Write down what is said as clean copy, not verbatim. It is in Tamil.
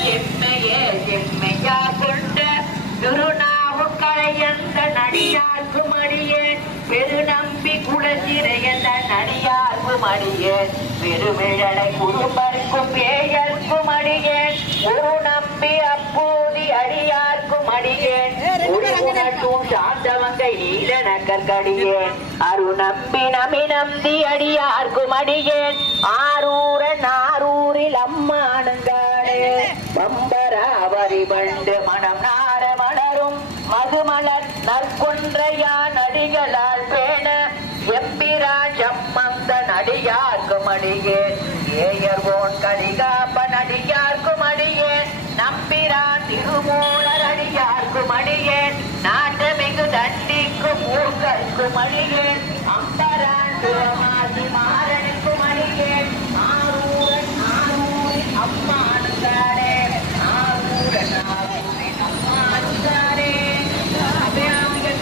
செம்மையே செம்மையா கொண்ட திருநாவுக்கரையந்த நடிகார்க்கும் அடியேன் பெருநம்பி குலசிறையந்த நடிகார்க்கும் அடியேன் பெருமிழலை குறும்பர்க்கும் பேயர்க்கும் அடியேன் ஒரு நம்பி அப்போதி அடியார்க்கும் அடியேன் ஒரு குணட்டும் சாந்தவங்கை நீலன கற்கடியேன் அரு நம்பி நமி நம்பி அடியார்க்கும் அடியேன் ஆரூரன் ஆரூரில் அம்மானுங்கானே பம்பராவரி வண்டு மனம் நார மலரும் மதுமலர் நற்கொன்றையா நடிகளால் பேண எம்பிரா ஜம்மந்த நடிகார்க்கும் அடியேன் ஏயர்வோன் கடிகாப்ப நடிகார்க்கும் அடியேன் நம்பிரான் திருமூலர் அடியார்க்கும் அடியேன் நாட்டமிகு தண்டிக்கும் ஊர்கற்கும் அடியேன் அம்பரான் சிவமாதி மாறனுக்கும் அடியேன் ஆரூரன் ஆரூரின் அம்மானுங்கானே ஆரூரன் ஆரூரின் அம்மானுங்கானே அபிராமிகள்